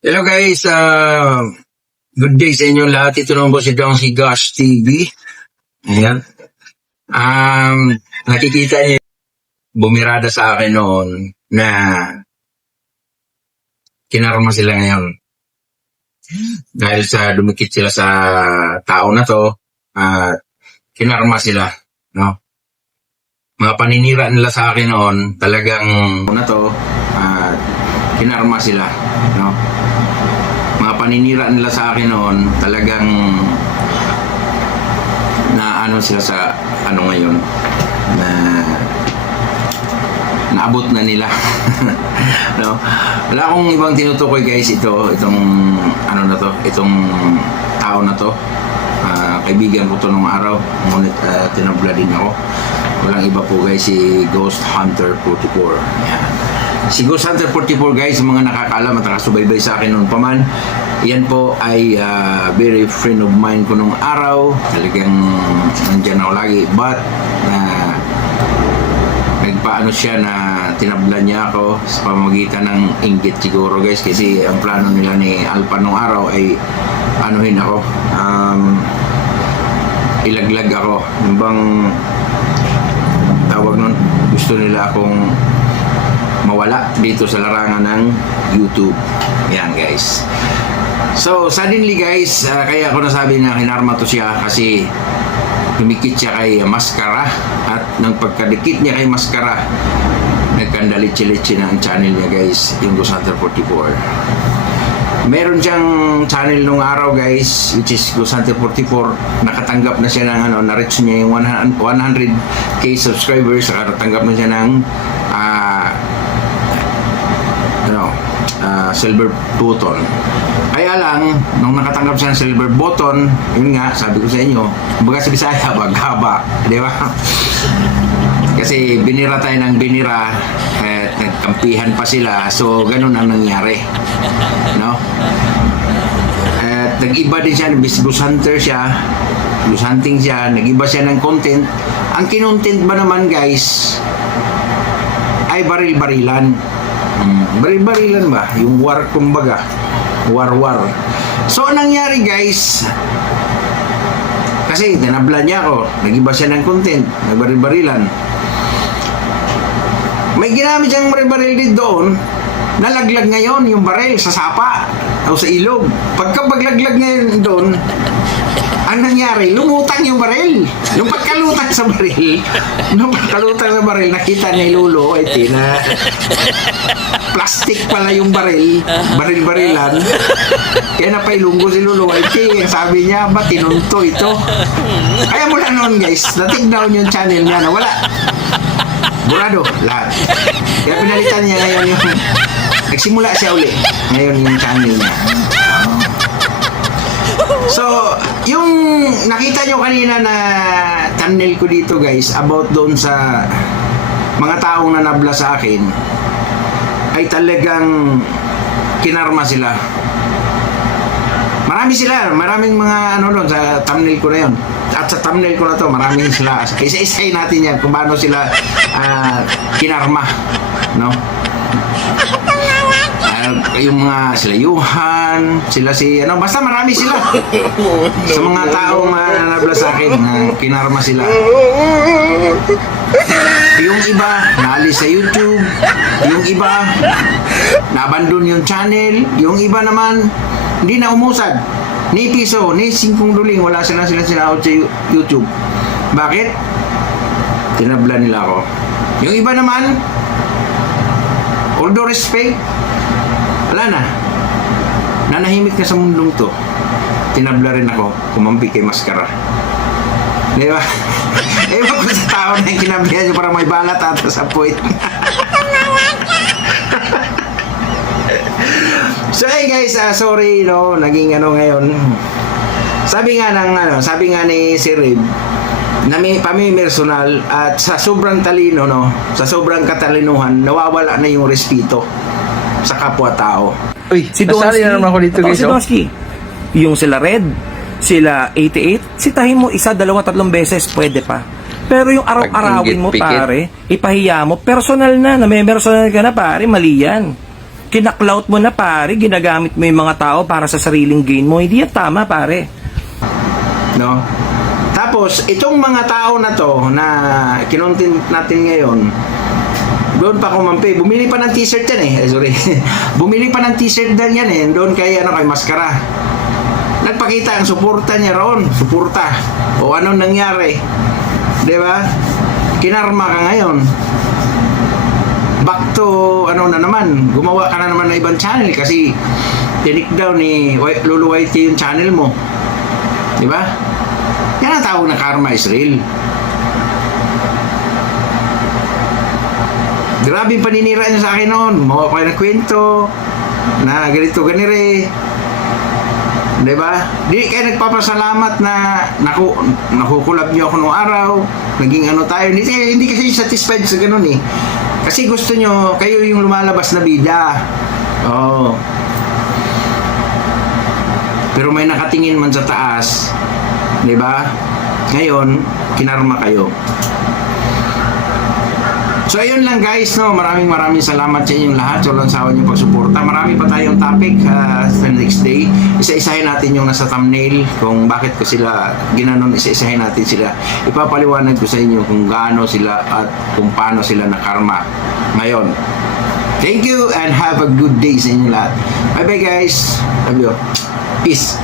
Hello guys, good day sa inyo lahat. Ito naman po si Gosh TV. Ayan. Nakikita niyo, bumirada sa akin noon na kinarma sila ngayon. Dahil sa dumikit sila sa tao na to, kinarma sila. No? Mga paninira nila sa akin noon, talagang na to, kinarma sila. No? Mga paninira nila sa akin noon, talagang naano sila sa ano ngayon, na naabot na nila. No? Wala akong ibang tinutukoy guys, itong ano na to, itong tao na to. Kaibigan ko to nung araw, ngunit tinabla din ako. Walang iba po guys, si Ghost Hunter 44. Yan. Si Ghost Hunter 44 guys, mga nakakaalam at nakasubaybay sa akin noon pa man, yan po ay very friend of mine ko nung araw. Talagang nandyan ako lagi, but nagpaano siya na tinabla niya ako sa pamamagitan ng inggit siguro guys, kasi ang plano nila ni Alpha nung araw ay anuhin ako, ilaglag ako. Yung bang tawag nun, gusto nila akong mawala dito sa larangan ng YouTube. Yan guys. So suddenly guys, kaya ako nasabi na kinarma to siya kasi dumikit siya kay Maskara, at nang pagkadikit niya kay Maskara, nagkandalitsi-litsi na ang channel niya guys, yung Ghost Hunter 44. Meron siyang channel nung araw guys, which is Ghost Hunter 44. Nakatanggap na siya ng ano, na-reach niya yung 100k subscribers. Nakatanggap na siya ng silver button. Kaya lang, nung nakatanggap siya ng silver button, yun nga, sabi ko sa inyo, kumbaga sa Bisaya, baghaba, di ba? Kasi binira tayo ng binira, at nagkampihan pa sila, so ganun ang nangyari, no? At nag-iba din siya, Ghost Hunter siya, Ghost Hunting siya, nag-iba siya ng content. Ang kinontent ba naman guys ay baril-barilan. Baril-barilan ba? Yung war, kumbaga, war. So anong nangyari guys, kasi tinabla niya ako, nag-iba siya ng content, nagbaril-barilan. May ginamit siyang baril-baril din doon, nalaglag ngayon yung baril sa sapa o sa ilog. Pagka paglaglag ngayon doon, ang nangyari, lumutang yung baril. Yung pagkalutang sa baril, nakita ni Lolo, na plastic pala yung baril, baril-barilan. Kaya napailunggo si Lolo, ang sabi niya, ba tinunto ito? Kaya mula noon guys, na-take down yung channel niya, na wala. Burado, lahat. Kaya pinalitan niya ngayon yung, nagsimula siya uli, ngayon yung channel niya. So, yung nakita nyo kanina na thumbnail ko dito guys, about doon sa mga taong nanabla sa akin, ay talagang kinarma sila. Marami sila, maraming mga ano doon sa thumbnail ko na yun. At sa thumbnail ko na to, maraming sila. Isa-isay natin yan kung paano sila kinarma, no? Yung mga sila Yuhan, sila si ano, basta marami sila. Sa mga taong nanabla sa akin, kinarma sila. Yung iba naalis sa YouTube, yung iba nabandon yung channel, yung iba naman hindi na umusad ni piso, ni 5 duling, wala sila sinahod sa YouTube. Bakit? Tinabla nila ako. Yung iba naman, although respect, wala na. Nanahimik na sa mundong to. Tinabla rin ako, kumampi kay Maskara. Di ba? Ewan ko sa tao na yung kinablihan nyo para may balat at sa puwit. So hey guys, sorry no, naging ano ngayon. Sabi nga ni si Rib, na may pamimersonal, at sa sobrang talino, no, sa sobrang katalinuhan, nawawala na yung respeto sa kapwa-tao. Uy, Si nasali Donsky. na naman ako dito guys. Si Donsky. Yung sila Red, sila 88, sitahin mo 1, 2, 3 beses, pwede pa. Pero yung araw-arawin mo Pag-inggit-pikit. pare, ipahiya mo, personal na, may personal ka na pare, mali yan. Kinaklaut mo na pare, ginagamit mo yung mga tao para sa sariling gain mo. Hindi yan tama pare. No? Tapos, itong mga tao na to na kinontent natin ngayon, doon pa kumampi. Bumili pa ng t-shirt yan eh. Sorry. Bumili pa ng t-shirt dan yan eh. Doon kay Maskara. Nagpakita ang suporta niya roon. Suporta. O anong nangyari. Diba? Kinarma ka ngayon. Back to, na naman. Gumawa ka na naman ng ibang channel kasi tinik daw ni Lolo Whitey yung channel mo. Diba? Yan ang tawag na karma is real. Grabe yung paninira niya sa akin noon. Gumawa ko kayo ng kwento na ganito, ganire. Diba? Di kayo nagpapasalamat na nakukulab niyo ako nung araw. Naging tayo. Hindi kasi satisfied sa ganun eh. Kasi gusto nyo, kayo yung lumalabas na bida. Oo. Pero may nakatingin man sa taas. Diba? Ngayon, kinarma kayo. So ayun lang guys, no, maraming salamat sa inyong lahat. So walang sawa niyong pagsuporta. Marami pa tayong topic sa next day. Isa-isahin natin yung nasa thumbnail kung bakit ko sila ginanon, isa-isahin natin sila. Ipapaliwanag ko sa inyo kung gaano sila at kung paano sila nakarma ngayon. Thank you and have a good day sa inyong lahat. Bye bye guys. Love you. Peace.